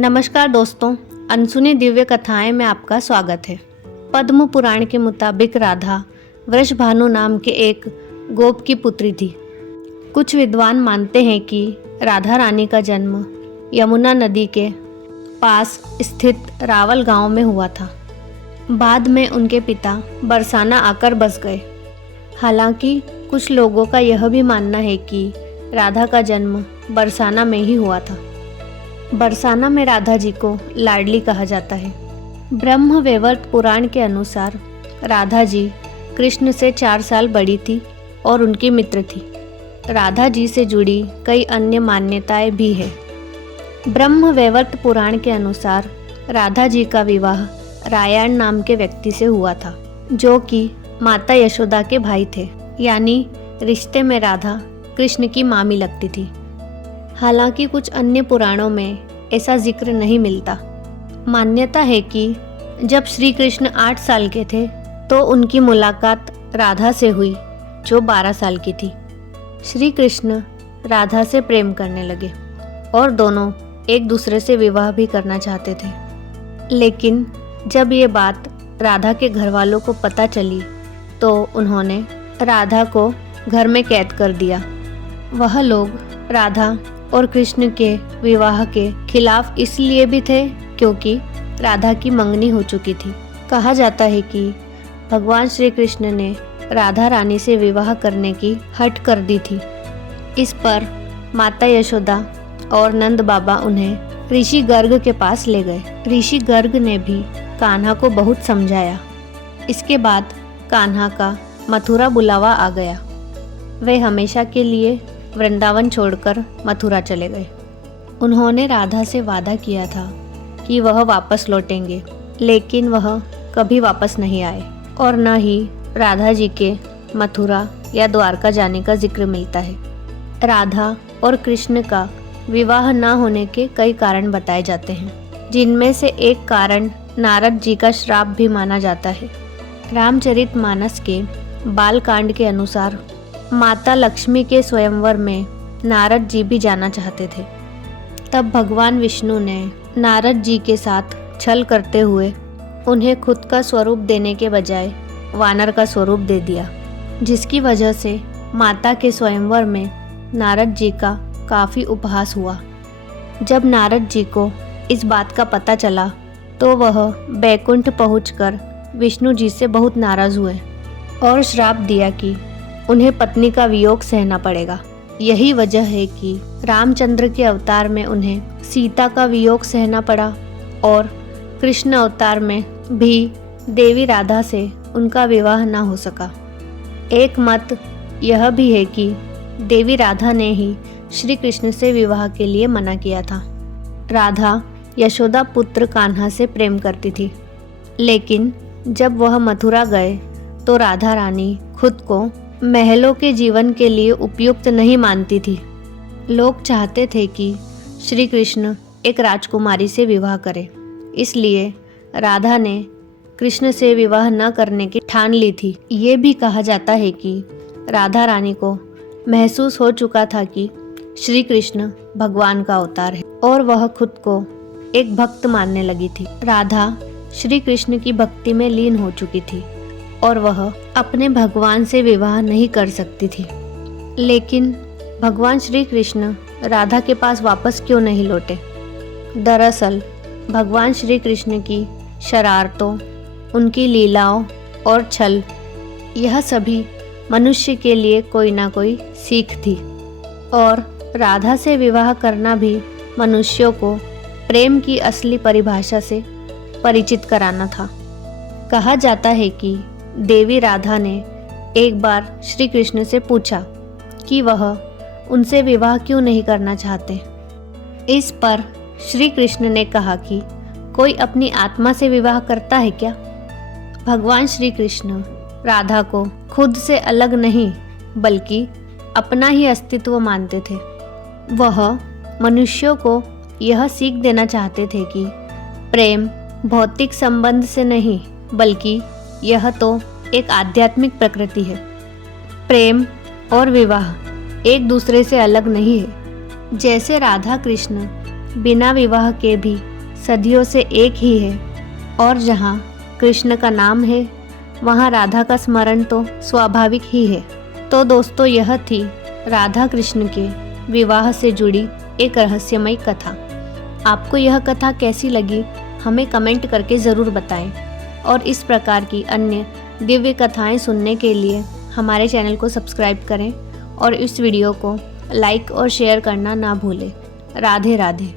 नमस्कार दोस्तों, अनसुनी दिव्य कथाएं में आपका स्वागत है। पद्म पुराण के मुताबिक राधा वृषभानु नाम के एक गोप की पुत्री थी। कुछ विद्वान मानते हैं कि राधा रानी का जन्म यमुना नदी के पास स्थित रावल गांव में हुआ था। बाद में उनके पिता बरसाना आकर बस गए। हालांकि कुछ लोगों का यह भी मानना है कि राधा का जन्म बरसाना में ही हुआ था। बरसाना में राधा जी को लाडली कहा जाता है। ब्रह्म वैवर्त पुराण के अनुसार राधा जी कृष्ण से 4 साल बड़ी थी और उनकी मित्र थी। राधा जी से जुड़ी कई अन्य मान्यताएं भी है। ब्रह्म वैवर्त पुराण के अनुसार राधा जी का विवाह रायण नाम के व्यक्ति से हुआ था, जो कि माता यशोदा के भाई थे, यानी रिश्ते में राधा कृष्ण की मामी लगती थी। हालांकि कुछ अन्य पुराणों में ऐसा जिक्र नहीं मिलता। मान्यता है कि जब श्री कृष्ण 8 साल के थे तो उनकी मुलाकात राधा से हुई, जो 12 साल की थी। श्री कृष्ण राधा से प्रेम करने लगे और दोनों एक दूसरे से विवाह भी करना चाहते थे। लेकिन जब ये बात राधा के घर वालों को पता चली तो उन्होंने राधा को घर में कैद कर दिया। वह लोग राधा और कृष्ण के विवाह के खिलाफ इसलिए भी थे क्योंकि राधा की मंगनी हो चुकी थी। कहा जाता है कि भगवान श्री कृष्ण ने राधा रानी से विवाह करने की हट कर दी थी। इस पर माता यशोदा और नंद बाबा उन्हें ऋषि गर्ग के पास ले गए। ऋषि गर्ग ने भी कान्हा को बहुत समझाया। इसके बाद कान्हा का मथुरा बुलावा आ गया। वे हमेशा के लिए वृंदावन छोड़कर मथुरा चले गए। उन्होंने राधा से वादा किया था कि वह वापस लौटेंगे, लेकिन वह कभी वापस नहीं आए और न ही राधा जी के मथुरा या द्वारका जाने का जिक्र मिलता है। राधा और कृष्ण का विवाह न होने के कई कारण बताए जाते हैं, जिनमें से एक कारण नारद जी का श्राप भी माना जाता है। रामचरितमानस के बालकांड के अनुसार माता लक्ष्मी के स्वयंवर में नारद जी भी जाना चाहते थे। तब भगवान विष्णु ने नारद जी के साथ छल करते हुए उन्हें खुद का स्वरूप देने के बजाय वानर का स्वरूप दे दिया, जिसकी वजह से माता के स्वयंवर में नारद जी का काफ़ी उपहास हुआ। जब नारद जी को इस बात का पता चला तो वह बैकुंठ पहुंचकर विष्णु जी से बहुत नाराज़ हुए और श्राप दिया कि उन्हें पत्नी का वियोग सहना पड़ेगा। यही वजह है कि रामचंद्र के अवतार में उन्हें सीता का वियोग सहना पड़ा और कृष्ण अवतार में भी देवी राधा से उनका विवाह न हो सका। एक मत यह भी है कि देवी राधा ने ही श्री कृष्ण से विवाह के लिए मना किया था। राधा यशोदा पुत्र कान्हा से प्रेम करती थी, लेकिन जब वह मथुरा गए तो राधा रानी खुद को महलों के जीवन के लिए उपयुक्त नहीं मानती थी। लोग चाहते थे कि श्री कृष्ण एक राजकुमारी से विवाह करें, इसलिए राधा ने कृष्ण से विवाह न करने की ठान ली थी। ये भी कहा जाता है कि राधा रानी को महसूस हो चुका था कि श्री कृष्ण भगवान का अवतार है और वह खुद को एक भक्त मानने लगी थी। राधा श्री कृष्ण की भक्ति में लीन हो चुकी थी और वह अपने भगवान से विवाह नहीं कर सकती थी। लेकिन भगवान श्री कृष्ण राधा के पास वापस क्यों नहीं लौटे? दरअसल भगवान श्री कृष्ण की शरारतों, उनकी लीलाओं और छल, यह सभी मनुष्य के लिए कोई ना कोई सीख थी और राधा से विवाह करना भी मनुष्यों को प्रेम की असली परिभाषा से परिचित कराना था। कहा जाता है कि देवी राधा ने एक बार श्री कृष्ण से पूछा कि वह उनसे विवाह क्यों नहीं करना चाहते। इस पर श्री कृष्ण ने कहा कि कोई अपनी आत्मा से विवाह करता है क्या? भगवान श्री कृष्ण राधा को खुद से अलग नहीं बल्कि अपना ही अस्तित्व मानते थे। वह मनुष्यों को यह सीख देना चाहते थे कि प्रेम भौतिक संबंध से नहीं बल्कि यह तो एक आध्यात्मिक प्रकृति है। प्रेम और विवाह एक दूसरे से अलग नहीं है। जैसे राधा कृष्ण बिना विवाह के भी सदियों से एक ही है, और जहाँ कृष्ण का नाम है वहाँ राधा का स्मरण तो स्वाभाविक ही है। तो दोस्तों, यह थी राधा कृष्ण के विवाह से जुड़ी एक रहस्यमयी कथा। आपको यह कथा कैसी लगी हमें कमेंट करके ज़रूर बताएं, और इस प्रकार की अन्य दिव्य कथाएं सुनने के लिए हमारे चैनल को सब्सक्राइब करें और इस वीडियो को लाइक और शेयर करना ना भूलें। राधे राधे।